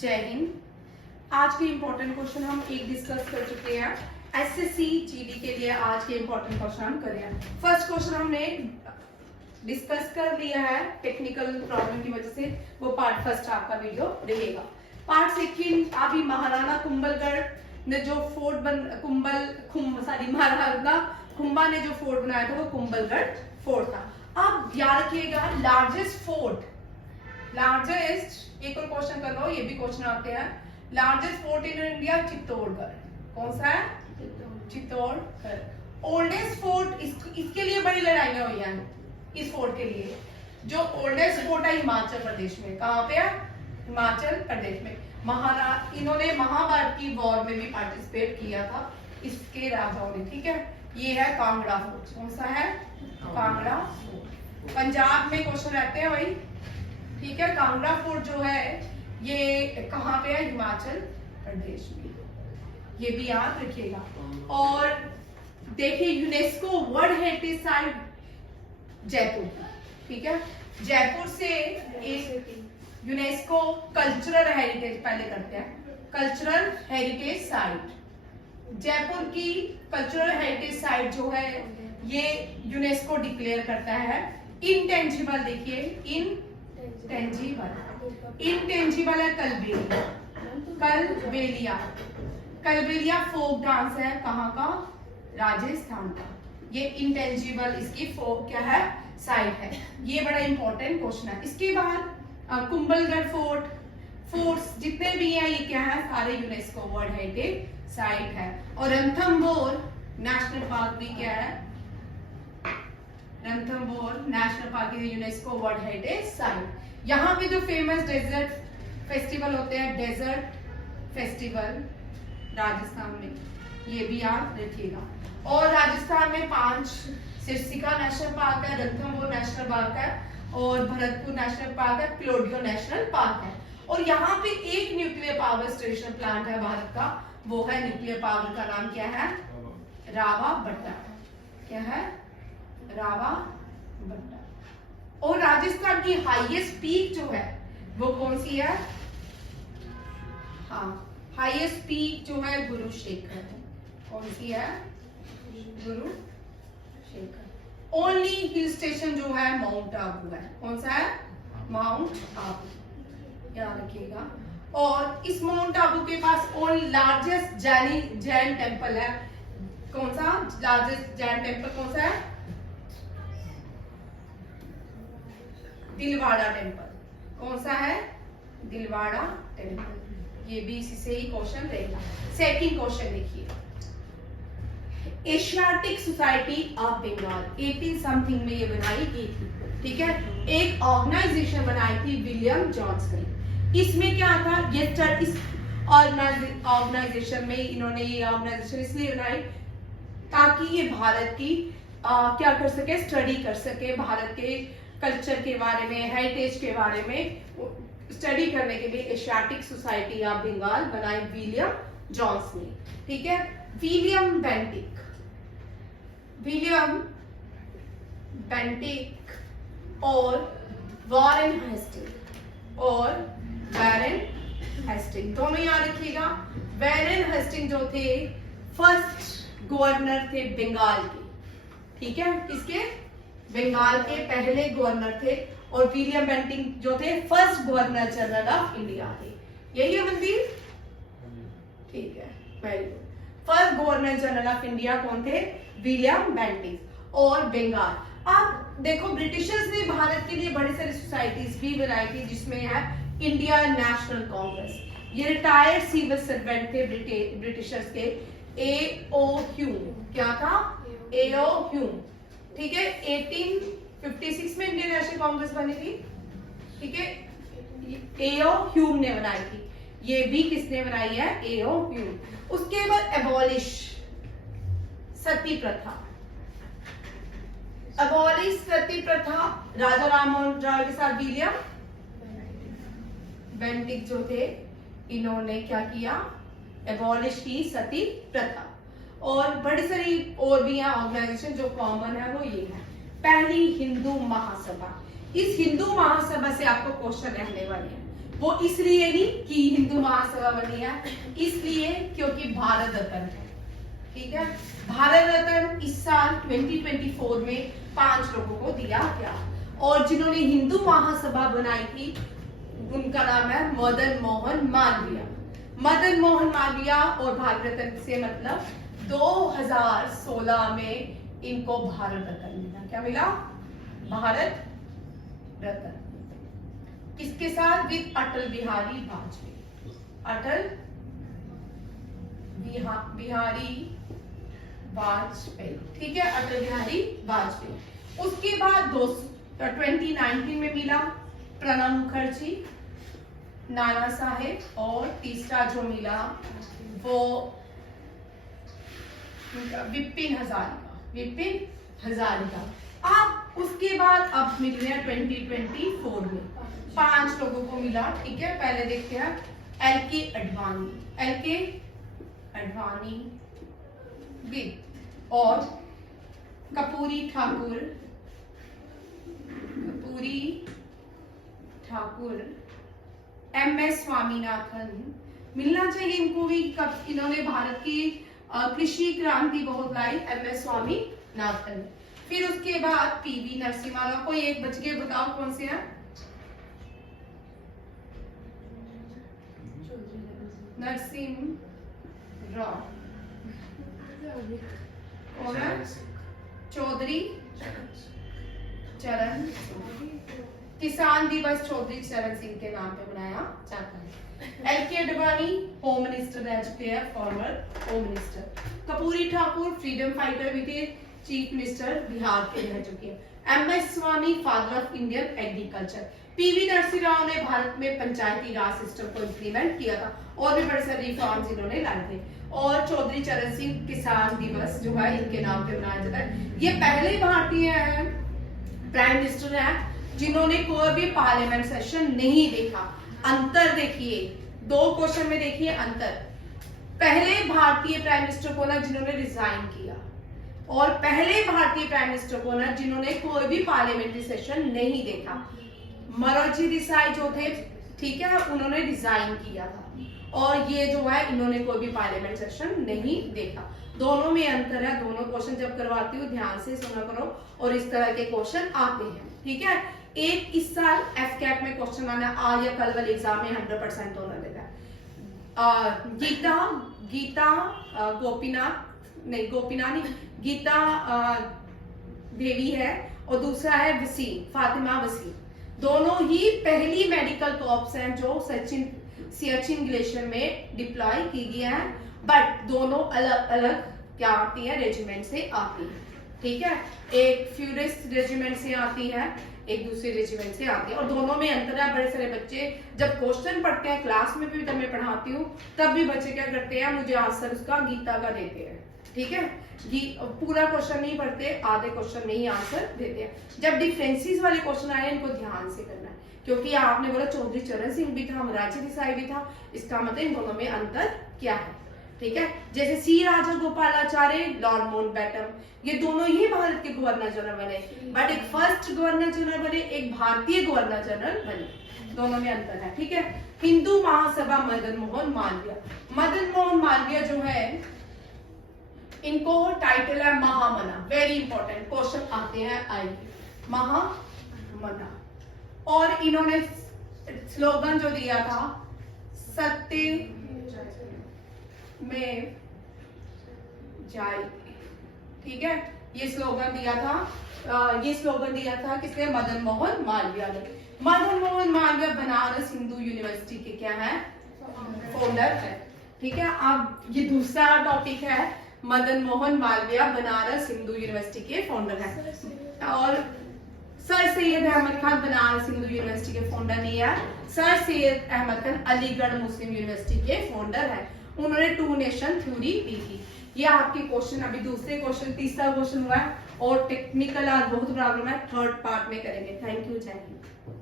जय हिंद। आज के इम्पोर्टेंट क्वेश्चन हम एक डिस्कस कर चुके हैं। एसएससी जीडी के लिए आज के इम्पोर्टेंट क्वेश्चन हम कर रहे हैं। फर्स्ट क्वेश्चन हमने डिस्कस कर लिया है, टेक्निकल प्रॉब्लम की वजह से वो पार्ट फर्स्ट आपका वीडियो रहेगा। पार्ट सेकंड अभी महाराणा कुंभलगढ़ ने जो फोर्ट महाराणा कुंभा ने जो फोर्ट बनाया था वो कुंभलगढ़ फोर्ट था। अब याद रखिएगा लार्जेस्ट एक और क्वेश्चन कर लो, ये भी क्वेश्चन आते हैं। Largest fort in India Chittorgarh, कौन सा है? चित्तौड़गढ़। ओल्डेस्ट फोर्ट, इसके लिए बड़ी लड़ाइयां हुई हैं इस फोर्ट के लिए। जो ओल्डेस्ट फोर्ट है हिमाचल प्रदेश में, कहाँ पे है? हिमाचल प्रदेश में। इन्होंने महाभारत की वॉर में भी पार्टिसिपेट किया था इसके राजाओं ने, ठीक है। ये है कांगड़ा फोर्ट, कौन सा है? कांगड़ा फोर्ट। पंजाब में क्वेश्चन रहते हैं भाई, ठीक है। कांगड़ा फोर्ट जो है ये कहाँ पे है? हिमाचल प्रदेश में, ये भी याद रखिएगा। और देखिए UNESCO world heritage site Jaipur, ठीक है। जयपुर से एक यूनेस्को कल्चरल हेरिटेज पहले करते हैं, कल्चरल हेरिटेज साइट। जयपुर की कल्चरल हेरिटेज साइट जो है ये यूनेस्को डिक्लेयर करता है। इनटेंजिबल, देखिए इनटेंजिबल है कलबेलिया फोक डांस है, कहाँ का? राजस्थान का। ये इंटेंजिबल इसकी फोक क्या है? साइट है। ये बड़ा इंपॉर्टेंट क्वेश्चन है। इसके बाद कुंभलगढ़ फोर्ट्स जितने भी हैं ये क्या है? सारे यूनेस्को वर्ल्ड हेरिटेज साइट है। और रणथंभौर नेशनल पार्क भी क्या है? रणथंभौर नेशनल पार्क है यूनेस्को वर्ल्ड हेरिटेज साइट। यहाँ पे जो फेमस डेजर्ट फेस्टिवल होते हैं, डेजर्ट फेस्टिवल राजस्थान में, ये भी याद रखिएगा। और राजस्थान में 5 सिरसिका नेशनल पार्क है, रणथंभौर नेशनल पार्क है, और भरतपुर नेशनल पार्क है, क्लोडियो नेशनल पार्क है। और यहाँ पे एक न्यूक्लियर पावर स्टेशन प्लांट है भारत का, वो है न्यूक्लियर पावर का नाम क्या है? रावाबट्टा। क्या है? रावाबट्टा। और राजस्थान की हाईएस्ट पीक जो है वो कौन सी है? हाँ, हाईएस्ट पीक जो है गुरु शेखर है। कौन सी है? गुरु शेखर। ओनली हिल स्टेशन जो है माउंट आबू है। कौन सा है? माउंट आबू, याद रखिएगा। और इस माउंट आबू के पास लार्जेस्ट जैन टेम्पल है। कौन सा लार्जेस्ट जैन टेम्पल कौन सा है? दिलवाड़ा टेम्पल। कौन सा है? दिलवाड़ा टेम्पल। ये भी इसी से ही क्वेश्चन रहेगा। सेकंड क्वेश्चन देखिए, Asiatic Society of Bengal 18 something में ये बनाई गई थी, ठीक है। एक ऑर्गेनाइजेशन बनाई थी विलियम जॉन्स ने। इसमें क्या था? ये इस ऑर्गेनाइजेशन में इन्होंने ये ऑर्गेनाइजेशन इसलिए बनाई ताकि ये भारत की क्या कर सके? स्टडी कर सके, भारत के कल्चर के बारे में, हेरिटेज के बारे में स्टडी करने के लिए एशियाटिक सोसाइटी ऑफ बंगाल बनाई विलियम जॉन्स ने, ठीक है। विलियम बेंटिक और वॉरेन हेस्टिंग दोनों याद रखिएगा। वॉरेन हेस्टिंग जो थे फर्स्ट गवर्नर थे बंगाल के, ठीक है। किसके? बंगाल के पहले गवर्नर थे। और विलियम बेंटिक जो थे first governor general of India थे। यही है मंदिर, ठीक है, very good. First governor general of India कौन थे? William Bentinck. और बंगाल, अब देखो ब्रिटिशर्स ने भारत के लिए बड़ी सारी सोसाइटीज भी बनाई थी, जिसमें है इंडिया नेशनल कांग्रेस। ये रिटायर्ड सिविल सर्वेंट थे ब्रिटिशर्स के, A.O. ह्यूम। क्या था? A.O. ह्यूम, ठीक है। 1856 में इंडियन नेशनल कांग्रेस बनी थी, ठीक है। A.O. ह्यूम ने बनाई थी। ये भी किसने बनाई है? A.O. ह्यूम। उसके बाद एबॉलिश सती प्रथा, राजा राममोहन राय के साथ विलियम बेंटिक जो थे इन्होंने क्या किया? एबॉलिश की सती प्रथा। और बड़ी सारी और भी हैं ऑर्गेनाइजेशन, जो कॉमन है वो ये है। पहली हिंदू महासभा, इस हिंदू महासभा से आपको क्वेश्चन रहने वाले हैं। वो इसलिए नहीं कि हिंदू हिंदू महासभा बनी है इसलिए क्योंकि भारत रत्न है, ठीक है। भारत रत्न इस साल 2024 में 5 लोगों को दिया गया और जिन्होंने हिंदू महासभा बनाई थी उनका नाम है मदन मोहन मालवीय। मदन मोहन मालवीय और भारत रत्न से मतलब 2016 में इनको भारत रत्न मिला। क्या मिला? भारत रत्न। किसके साथ? विद अटल बिहारी वाजपेयी। अटल बिहारी वाजपेयी, ठीक है, अटल बिहारी वाजपेयी। उसके बाद 2019 में मिला प्रणब मुखर्जी, नाना साहेब और तीसरा जो मिला वो विपिन हजारिका। अब उसके बाद अब मिल रहे हैं 2024 में 5 लोगों को मिला, ठीक है। पहले देखते हैं एल.के. अडवाणी विद और कपूरी ठाकुर, एम.एस. स्वामीनाथन मिलना चाहिए इनको भी। कब इन्होंने भारत की कृषि क्रांति बहुत लाई, एम.एस. स्वामीनाथन। फिर उसके बाद पी.वी. नरसिम्हा राव। कोई एक बच के बताओ कौन से हैं? नरसिम्हा राव कौन है? चौधरी चरण। किसान दिवस चौधरी चरण सिंह के नाम पे मनाया जाता है। एल.के. अडवाणी होम मिनिस्टर रह चुके हैं, former home minister. Karpoori Thakur freedom fighter भी थे, चीफ मिनिस्टर बिहार के रह चुके हैं। M S. Swami father of Indian agriculture. P V. Narasimha Rao ने भारत में पंचायती राज सिस्टम को इंप्लीमेंट किया था और भी बड़े सारे रिफॉर्म्स इन्होंने लाए थे। और चौधरी चरण सिंह किसान दिवस जो है इनके नाम पे मनाया जाता है। ये पहले भारतीय प्राइम मिनिस्टर हैं जिन्होंने कोई भी पार्लियामेंट सेशन नहीं देखा। अंतर देखिए, 2 क्वेश्चन में देखिए अंतर। पहले भारतीय प्राइम मिनिस्टर को ना जिन्होंने रिजाइन किया और पहले भारतीय प्राइम मिनिस्टर को ना जिन्होंने कोई भी पार्लियामेंट्री सेशन नहीं देखा। मोरारजी देसाई जो थे, ठीक है, उन्होंने रिजाइन किया था और ये जो है इन्होंने कोई भी पार्लियामेंट सेशन नहीं देखा। दोनों में अंतर है। दोनों क्वेश्चन जब करवाती हूँ ध्यान से सुना करो और इस तरह के क्वेश्चन आते हैं, ठीक है। एक इस साल एफकैट में क्वेश्चन आना आज या कल वाले एग्जाम में 100% होना देगा। गीता गीता देवी है और दूसरा है फातिमा वसीम। दोनों ही पहली मेडिकल कॉर्प्स हैं जो सियाचिन ग्लेशियर में डिप्लॉय की गई है, बट दोनों अलग अलग क्या आती है? रेजिमेंट से आती है, ठीक है। एक फ्यूरिस्ट रेजिमेंट से आती है, एक दूसरे रेजिमेंट से आती है और दोनों में अंतर है। बड़े सारे बच्चे जब क्वेश्चन पढ़ते हैं क्लास में भी, जब मैं पढ़ाती हूँ तब भी बच्चे क्या करते हैं, मुझे आंसर उसका गीता का देते हैं, ठीक है। पूरा क्वेश्चन नहीं पढ़ते, आधे क्वेश्चन में ही आंसर देते हैं। जब डिफरेंसेस वाले क्वेश्चन आए इनको ध्यान से करना है क्योंकि आपने बोला चौधरी चरण सिंह भी था, मोरारजी देसाई भी था, इसका मतलब इन दोनों में अंतर क्या है, ठीक है। जैसे सी राजा गोपालाचार्य, लॉर्ड माउंटबेटन, ये दोनों ही भारत के गवर्नर जनरल बने, बट एक फर्स्ट गवर्नर जनरल बने, एक भारतीय गवर्नर जनरल बने। दोनों में अंतर है, ठीक है। हिंदू महासभा मदन मोहन मालवीय जो है इनको टाइटल है महामना। वेरी इंपॉर्टेंट क्वेश्चन आते हैं आएंगे, महामना। और इन्होंने स्लोगन जो दिया था सत्य में जाए, ठीक है। ये स्लोगन दिया था किसने? मदन मोहन मालवीय ने। मदन मोहन मालवीय बनारस हिंदू यूनिवर्सिटी के क्या है? फाउंडर है, ठीक है। अब ये दूसरा टॉपिक है, मदन मोहन मालवीय बनारस हिंदू यूनिवर्सिटी के फाउंडर है। और सर सैयद अहमद खान बनारस हिंदू यूनिवर्सिटी के फाउंडर नहीं है, सर सैयद अहमद खान अलीगढ़ मुस्लिम यूनिवर्सिटी के फाउंडर है। उन्होंने 2 नेशन थ्योरी दी थी। ये आपके क्वेश्चन अभी तीसरा क्वेश्चन हुआ है और टेक्निकल आज बहुत प्रॉब्लम है, 3rd पार्ट में करेंगे। थैंक यू, जय हिंद।